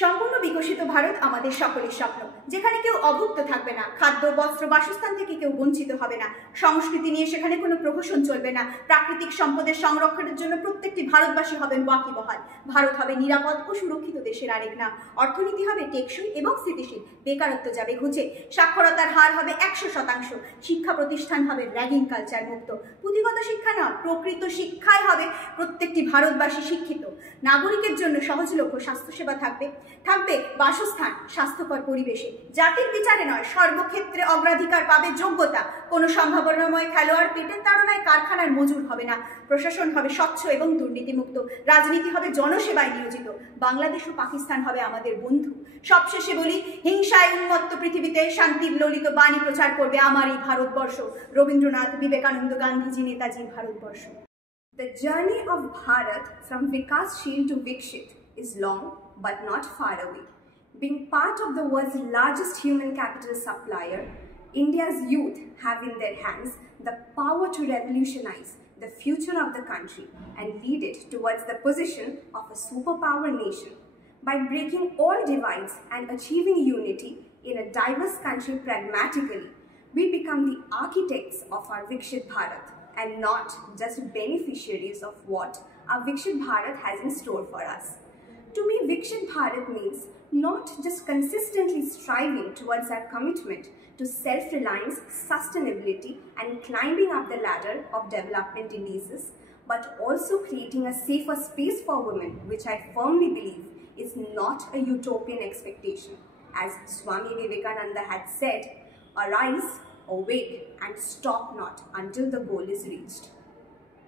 সম্পূর্ণ বিকশিত ভারত আমাদের সকলের স্বপ্ন, যেখানে কেউ অভুক্ত থাকবে না, খাদ্য, বস্ত্র, বাসস্থান থেকে কেউ বঞ্চিত হবে না, সংস্কৃতি নিয়ে সেখানে কোনো প্রহসন চলবে না, প্রাকৃতিক সম্পদের সংরক্ষণের জন্য প্রত্যেকটি ভারতবাসী হবেন ওয়াকিবহাল, ভারত হবে নিরাপদ ও সুরক্ষিত দেশের আরেক নাম, অর্থনীতি হবে টেকসই এবং স্থিতিশীল, বেকারত্ব যাবে ঘুচে, সাক্ষরতার হার হবে 100%, শিক্ষা প্রতিষ্ঠান হবে র্যাগিং কালচার মুক্ত, পুঁথিগত শিক্ষা নয়, প্রকৃত শিক্ষায় হবে প্রত্যেকটি ভারতবাসী শিক্ষিত, নাগরিকের জন্য সহজলভ্য স্বাস্থ্যসেবা থাকবে বাসস্থান স্বাস্থ্যকর পরিবেশে, জাতির বিচারে নয়, সর্বক্ষেত্রে অগ্রাধিকার পাবে যোগ্যতা, কোনো সম্ভাবনাময় খেলোয়াড় পেটের তাড়নায় কারখানার মজুর হবে না, প্রশাসন হবে স্বচ্ছ এবং দুর্নীতিমুক্ত, রাজনীতি হবে জনসেবায় নিয়োজিত, বাংলাদেশ ও পাকিস্তান হবে আমাদের বন্ধু। সবশেষে বলি, হিংসায় উন্মত্ত পৃথিবীতে শান্তির ললিত বাণী প্রচার করবে আমার এই ভারতবর্ষ, রবীন্দ্রনাথ, বিবেকানন্দ, গান্ধীজি, নেতাজির Bharatvarsha. The journey of Bharat from Vikassheel to Vikshit is long but not far away. Being part of the world's largest human capital supplier, India's youth have in their hands the power to revolutionize the future of the country and lead it towards the position of a superpower nation. By breaking all divides and achieving unity in a diverse country pragmatically, we become the architects of our Vikshit Bharat and not just beneficiaries of what our Vikshit Bharat has in store for us. To me, Vikshit Bharat means not just consistently striving towards our commitment to self-reliance, sustainability, and climbing up the ladder of development indices, but also creating a safer space for women, which I firmly believe is not a utopian expectation. As Swami Vivekananda had said, arise, awake, and stop not until the goal is reached.